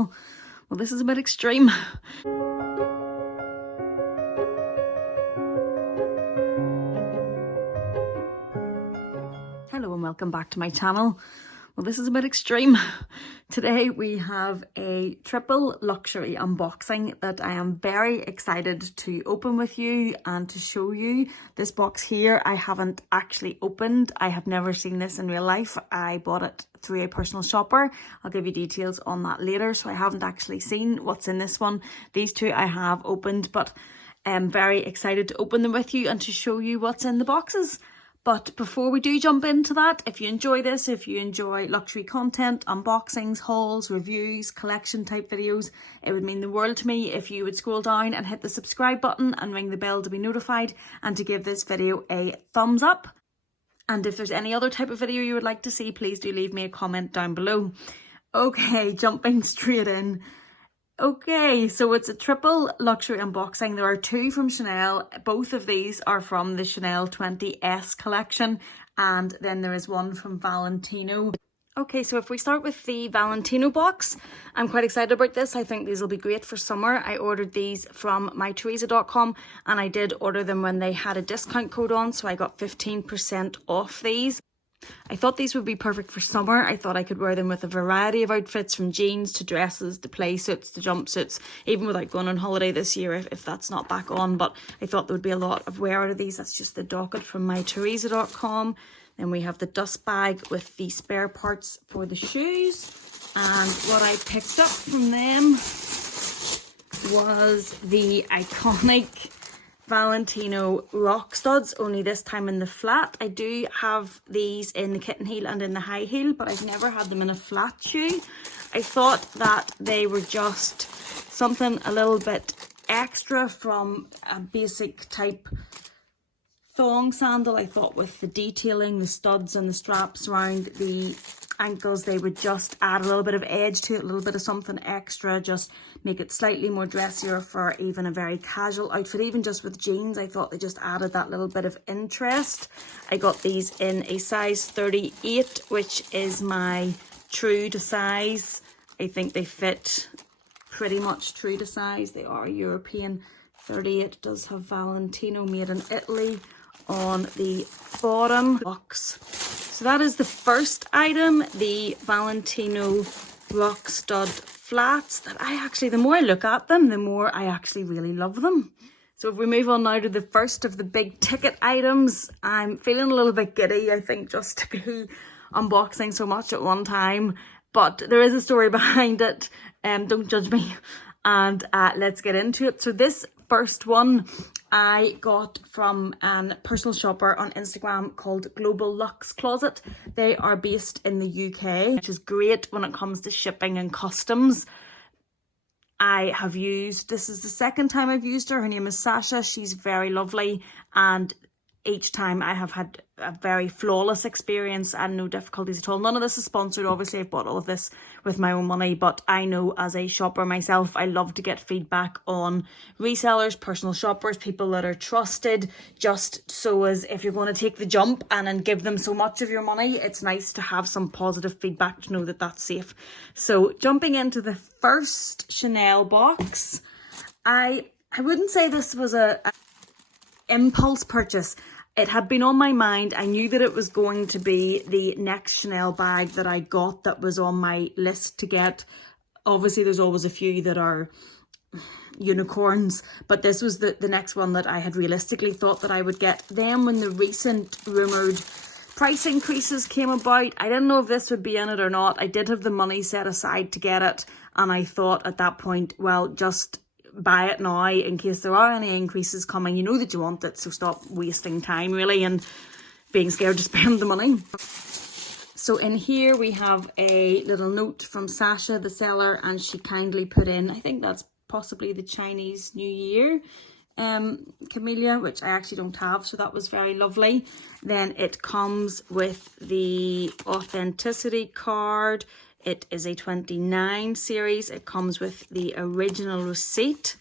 Well, this is a bit extreme. Hello and welcome back to my channel. Well, this is a bit extreme. Today we have a triple luxury unboxing that I am very excited to open with you and to show you. This box here I haven't actually opened. I have never seen this in real life. I bought it through a personal shopper. I'll give you details on that later. So I haven't actually seen what's in this one. These two I have opened, but I'm very excited to open them with you and to show you what's in the boxes. But before we do jump into that, if you enjoy this, if you enjoy luxury content, unboxings, hauls, reviews, collection type videos, it would mean the world to me if you would scroll down and hit the subscribe button and ring the bell to be notified and to give this video a thumbs up. And if there's any other type of video you would like to see, please do leave me a comment down below. Okay, jumping straight in. Okay, so it's a triple luxury unboxing. There are two from Chanel. Both of these are from the Chanel 20S collection. And then there is one from Valentino. Okay, so if we start with the Valentino box, I'm quite excited about this. I think these will be great for summer. I ordered these from mytheresa.com and I did order them when they had a discount code on, so I got 15% off these. I thought these would be perfect for summer. I thought I could wear them with a variety of outfits, from jeans to dresses to play suits to jumpsuits, even without going on holiday this year if that's not back on. But I thought there would be a lot of wear out of these. That's just the docket from mytheresa.com. Then we have the dust bag with the spare parts for the shoes. And what I picked up from them was the iconic Valentino rock studs, only this time in the flat. I do have these in the kitten heel and in the high heel, but I've never had them in a flat shoe. I thought that they were just something a little bit extra from a basic type thong sandal. I thought with the detailing, the studs and the straps around the ankles, they would just add a little bit of edge to it, a little bit of something extra, just make it slightly more dressier for even a very casual outfit. Even just with jeans, I thought they just added that little bit of interest. I got these in a size 38, which is my true to size. I think they fit pretty much true to size. They are European. 38 does have Valentino made in Italy on the bottom box. So that is the first item, the Valentino rock stud flats, that I actually, the more I look at them, the more I actually really love them. So if we move on now to the first of the big ticket items, I'm feeling a little bit giddy, I think, just to be unboxing so much at one time. But there is a story behind it, don't judge me. And let's get into it. So this first one I got from a personal shopper on Instagram called Global Luxe Closet. They are based in the UK, which is great when it comes to shipping and customs. I have used, this is the second time I've used her. Her name is Sasha. She's very lovely, and each time I have had a very flawless experience and no difficulties at all. None of this is sponsored. Obviously, I've bought all of this with my own money, but I know as a shopper myself, I love to get feedback on resellers, personal shoppers, people that are trusted, just so as if you're going to take the jump and then give them so much of your money, it's nice to have some positive feedback to know that that's safe. So jumping into the first Chanel box, I wouldn't say this was a impulse purchase. It had been on my mind. I knew that it was going to be the next Chanel bag that I got that was on my list to get. Obviously, there's always a few that are unicorns, but this was the next one that I had realistically thought that I would get. Then when the recent rumoured price increases came about, I didn't know if this would be in it or not. I did have the money set aside to get it, and I thought at that point, well, just buy it now in case there are any increases coming. You know that you want it, so stop wasting time really and being scared to spend the money. So in here we have a little note from Sasha, the seller, and she kindly put in, I think that's possibly the Chinese New Year camellia, which I actually don't have, so that was very lovely. Then it comes with the authenticity card. It is a 29 series. It comes with the original receipt.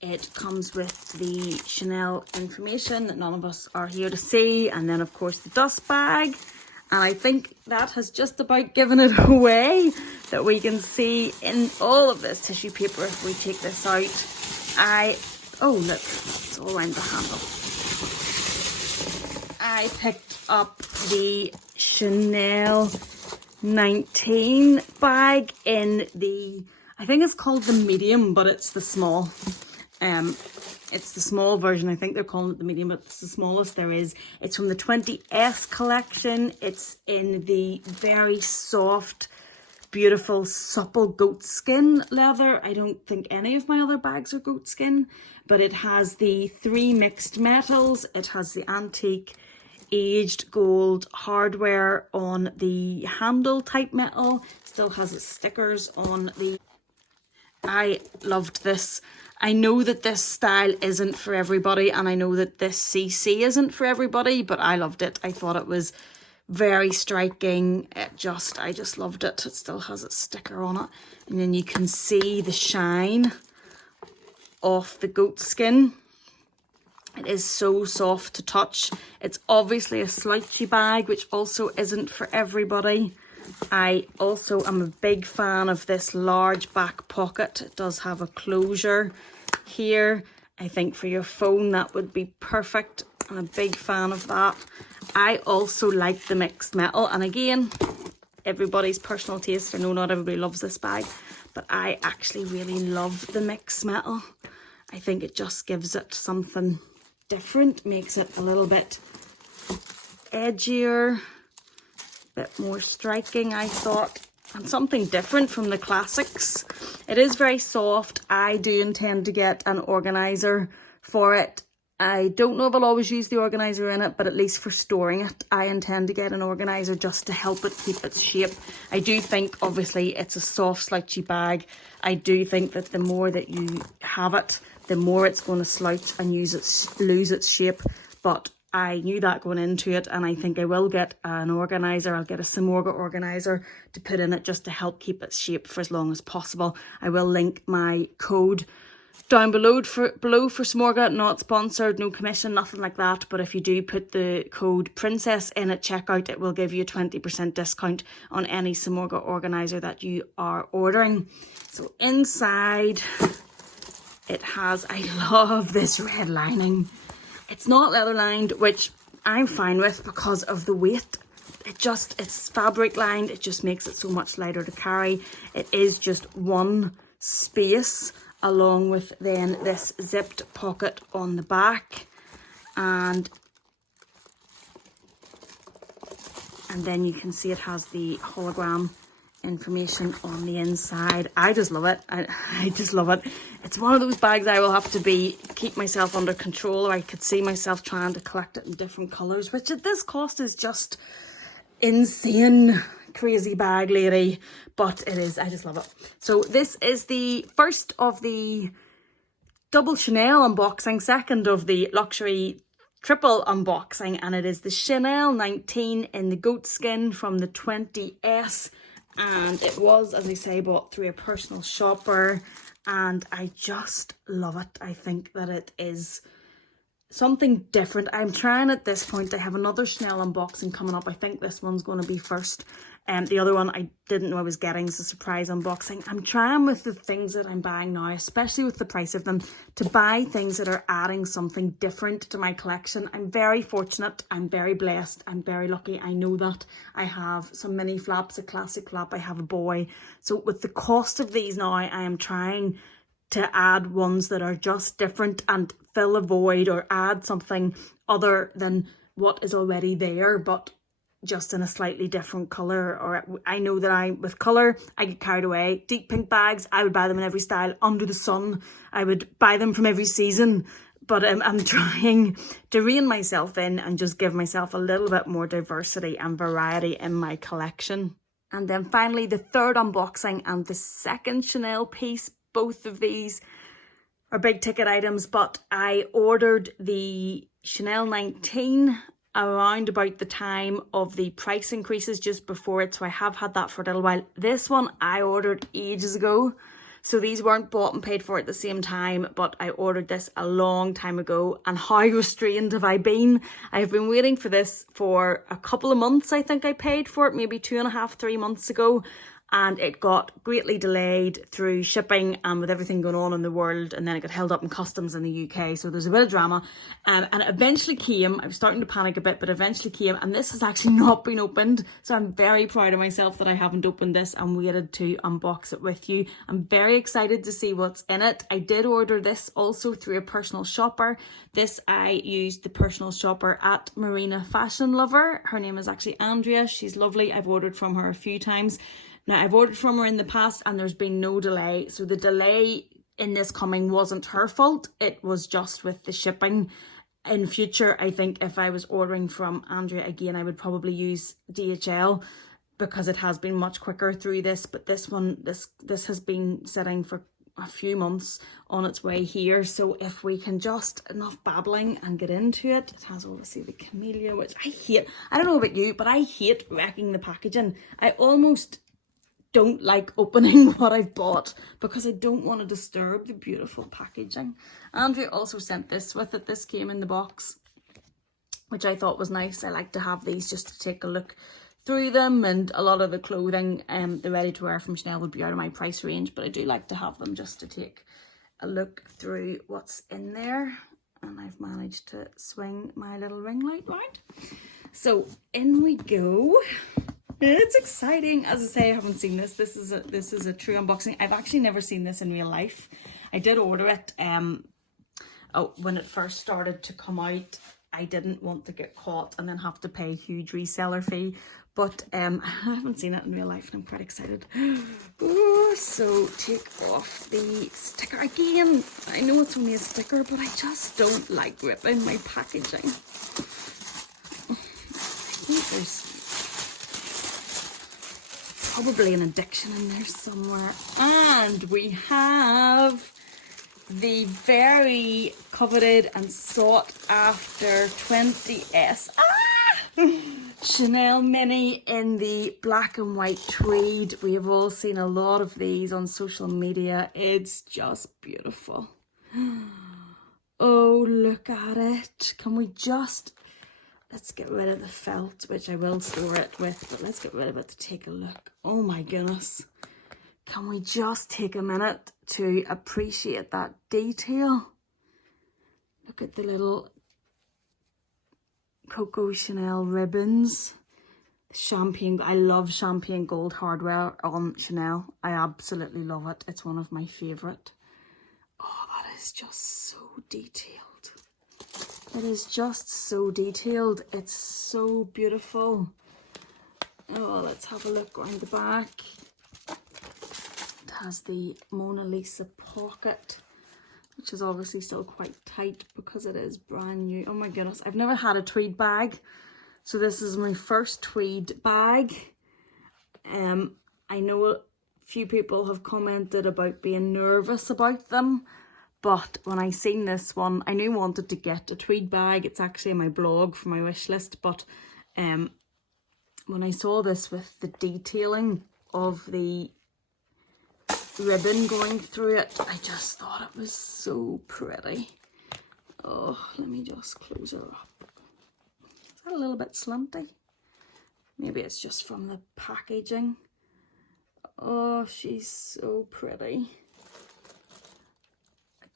It comes with the Chanel information that none of us are here to see. And then, of course, the dust bag. And I think that has just about given it away, that we can see in all of this tissue paper if we take this out. Oh look, it's all around the handle. I picked up the Chanel 19 bag in the, I think it's called the medium, but it's the small. It's the small version. I think they're calling it the medium, but it's the smallest there is. It's from the 20S collection. It's in the very soft, beautiful, supple goat skin leather. I don't think any of my other bags are goat skin, but it has the 3 mixed metals. It has the antique aged gold hardware on the handle type metal. Still has its stickers on the... I loved this. I know that this style isn't for everybody, and I know that this CC isn't for everybody, but I loved it. I thought it was very striking. I just loved it. It still has its sticker on it. And then you can see the shine off the goat skin. It is so soft to touch. It's obviously a slouchy bag, which also isn't for everybody. I also am a big fan of this large back pocket. It does have a closure here. I think for your phone that would be perfect. I'm a big fan of that. I also like the mixed metal, and again, everybody's personal taste. I know not everybody loves this bag, but I actually really love the mixed metal. I think it just gives it something different, makes it a little bit edgier, bit more striking, I thought, and something different from the classics. It is very soft. I do intend to get an organizer for it. I don't know if I'll always use the organizer in it, but at least for storing it, I intend to get an organizer just to help it keep its shape. I do think, obviously, it's a soft, slouchy bag. I do think that the more that you have it, the more it's going to slouch and lose its shape. But I knew that going into it, and I think I will get an organizer. I'll get a Samorga organizer to put in it just to help keep its shape for as long as possible. I will link my code down below for Samorga. Not sponsored, no commission, nothing like that. But if you do put the code Princess in at checkout, it will give you a 20% discount on any Samorga organizer that you are ordering. So inside it has, I love this red lining. It's not leather lined, which I'm fine with because of the weight. It's fabric lined. It just makes it so much lighter to carry. It is just one space, along with then this zipped pocket on the back. And then you can see it has the hologram information on the inside. I just love it. I just love it. It's one of those bags I will have to keep myself under control, or I could see myself trying to collect it in different colours, which at this cost is just insane. Crazy bag, lady. But it is, I just love it. So this is the first of the double Chanel unboxing, second of the luxury triple unboxing, and it is the Chanel 19 in the goat skin from the 20S. And it was, as I say, bought through a personal shopper, and I just love it. I think that it is something different. I'm trying at this point. I have another Chanel unboxing coming up. I think this one's going to be first. The other one I didn't know I was getting as a surprise unboxing. I'm trying with the things that I'm buying now, especially with the price of them, to buy things that are adding something different to my collection. I'm very fortunate. I'm very blessed. I'm very lucky. I know that. I have some mini flaps, a classic flap. I have a boy. So with the cost of these now, I am trying to add ones that are just different and fill a void, or add something other than what is already there, but just in a slightly different colour. Or I know that with colour, I get carried away. Deep pink bags, I would buy them in every style under the sun. I would buy them from every season. But I'm trying to rein myself in and just give myself a little bit more diversity and variety in my collection. And then finally, the third unboxing and the second Chanel piece. Both of these are big ticket items, but I ordered the Chanel 19 around about the time of the price increases, just before it, so I have had that for a little while. This one I ordered ages ago, So these weren't bought and paid for at the same time, but I ordered this a long time ago, and how restrained have I been? I have been waiting for this for a couple of months. I think I paid for it maybe 2.5, 3 months ago, and it got greatly delayed through shipping and with everything going on in the world, and then it got held up in customs in the UK, so there's a bit of drama, and it eventually came. I was starting to panic a bit, but eventually came, and this has actually not been opened, so I'm very proud of myself that I haven't opened this and waited to unbox it with you. I'm very excited to see what's in it. I did order this also through a personal shopper. This, I used the personal shopper at Marina Fashion Lover. Her name is actually Andrea. She's lovely. I've ordered from her a few times. Now, I've ordered from her in the past and there's been no delay. So the delay in this coming wasn't her fault. It was just with the shipping. In future, I think if I was ordering from Andrea again, I would probably use DHL because it has been much quicker through this. But this one, this has been sitting for a few months on its way here. So if we can just, enough babbling and get into it. It has obviously the camellia, which I hate. I don't know about you, but I hate wrecking the packaging. I almost don't like opening what I've bought because I don't want to disturb the beautiful packaging. Andrea also sent this with it. This came in the box, which I thought was nice. I like to have these just to take a look through them, and a lot of the clothing, the ready to wear from Chanel would be out of my price range, but I do like to have them just to take a look through what's in there. And I've managed to swing my little ring light round. So in we go. It's exciting. As I say, I haven't seen this. This is a true unboxing. I've actually never seen this in real life. I did order it when it first started to come out. I didn't want to get caught and then have to pay a huge reseller fee. But I haven't seen it in real life and I'm quite excited. Ooh, so take off the sticker again. I know it's only a sticker, but I just don't like ripping my packaging. I think there's probably an addiction in there somewhere. And we have the very coveted and sought after 20S Chanel Mini in the black and white tweed. We have all seen a lot of these on social media. It's just beautiful. Oh, look at it. Can we just... Let's get rid of the felt, which I will store it with, but let's get rid of it to take a look. Oh my goodness. Can we just take a minute to appreciate that detail? Look at the little Coco Chanel ribbons. Champagne, I love champagne gold hardware on Chanel. I absolutely love it. It's one of my favourite. Oh, that is just so detailed. It is just so detailed. It's so beautiful. Oh, let's have a look around the back. It has the Mona Lisa pocket, which is obviously still quite tight because it is brand new. Oh my goodness, I've never had a tweed bag. So this is my first tweed bag. I know a few people have commented about being nervous about them. But when I seen this one, I knew I wanted to get a tweed bag. It's actually in my blog for my wish list. But when I saw this with the detailing of the ribbon going through it, I just thought it was so pretty. Oh, let me just close her up. Is that a little bit slanty? Maybe it's just from the packaging. Oh, she's so pretty.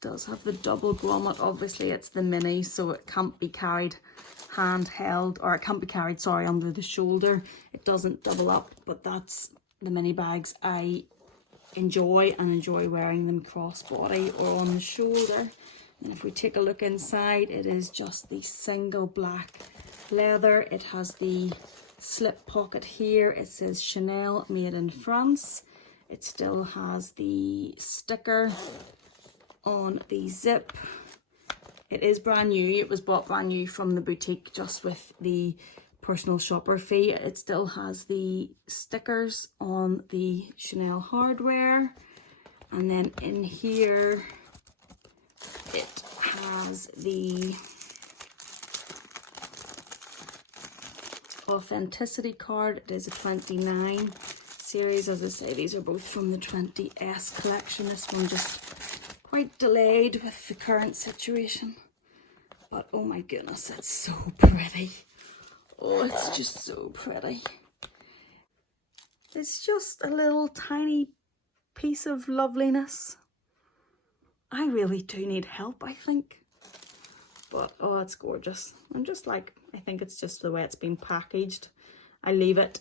Does have the double grommet. Obviously it's the mini, so it can't be carried handheld, or it can't be carried, sorry, under the shoulder. It doesn't double up, but that's the mini bags I enjoy, and enjoy wearing them crossbody or on the shoulder. And if we take a look inside, it is just the single black leather. It has the slip pocket here. It says Chanel made in France. It still has the sticker on the zip. It is brand new. It was bought brand new from the boutique, just with the personal shopper fee. It still has the stickers on the Chanel hardware, and then in here it has the authenticity card. It is a 29, series. As I say, these are both from the 20S collection. This one just quite delayed with the current situation. But oh my goodness, it's so pretty. Oh, it's just so pretty. It's just a little tiny piece of loveliness. I really do need help, I think. But oh, it's gorgeous. I'm just like, I think it's just the way it's been packaged. I leave it,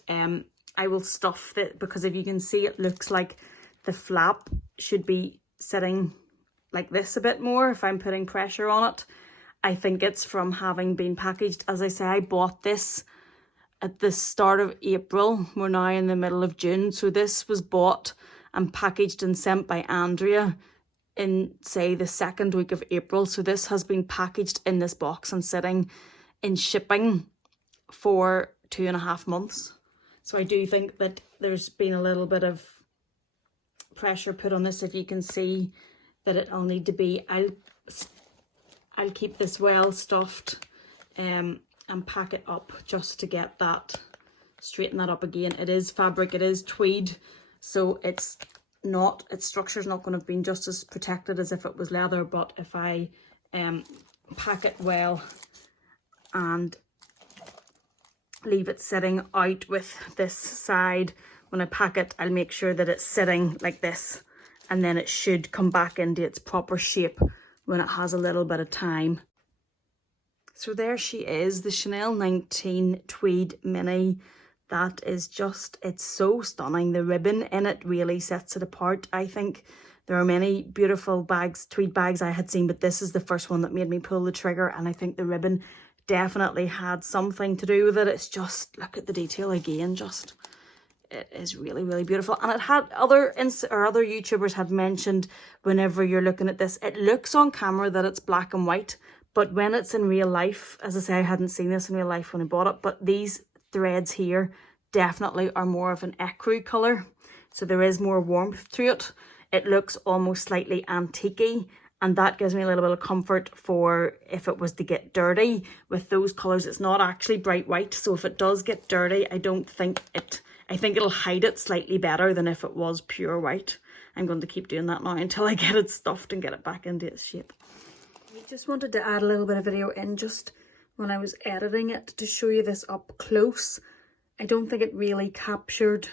I will stuff it, because if you can see, it looks like the flap should be sitting like this a bit more if I'm putting pressure on it. I think it's from having been packaged. As I say, I bought this at the start of April. We're now in the middle of June. So this was bought and packaged and sent by Andrea in, say, the second week of April. So this has been packaged in this box and sitting in shipping for 2.5 months. So I do think that there's been a little bit of pressure put on this. If you can see that it'll need to be, I'll keep this well stuffed and pack it up just to get that, straighten that up again. It is fabric, it is tweed, so it's not, its structure's not going to have been just as protected as if it was leather. But if I pack it well and leave it sitting out with this side, when I pack it, I'll make sure that it's sitting like this, and then it should come back into its proper shape when it has a little bit of time. So there she is, the Chanel 19 Tweed Mini. That is just, it's so stunning. The ribbon in it really sets it apart, I think. There are many beautiful bags, tweed bags I had seen, but this is the first one that made me pull the trigger, and I think the ribbon definitely had something to do with it. It's just, look at the detail again, just, it is really, really beautiful. And it had other YouTubers have mentioned, whenever you're looking at this, it looks on camera that it's black and white, but when it's in real life, as I say, I hadn't seen this in real life when I bought it, but these threads here definitely are more of an ecru colour, so there is more warmth to it. It looks almost slightly antique-y, and that gives me a little bit of comfort for if it was to get dirty with those colours. It's not actually bright white, so if it does get dirty, I think it'll hide it slightly better than if it was pure white. I'm going to keep doing that now until I get it stuffed and get it back into its shape. I just wanted to add a little bit of video in just when I was editing it to show you this up close. I don't think it really captured,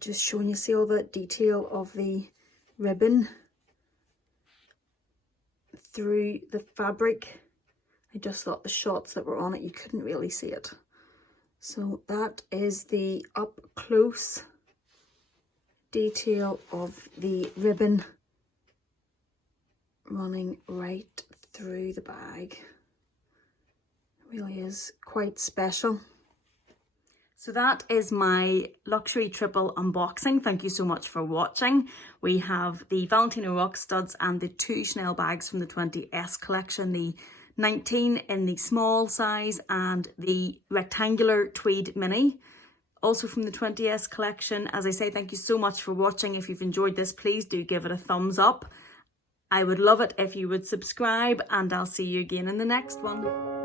just showing you, see all the detail of the ribbon through the fabric. I just thought the shots that were on it, you couldn't really see it. So that is the up close detail of the ribbon running right through the bag. It really is quite special. So that is my luxury triple unboxing. Thank you so much for watching. We have the Valentino rock studs and the 2 Chanel bags from the 20S collection, the 19 in the small size and the rectangular tweed mini, also from the 20S collection. As I say, thank you so much for watching. If you've enjoyed this, please do give it a thumbs up. I would love it if you would subscribe, and I'll see you again in the next one.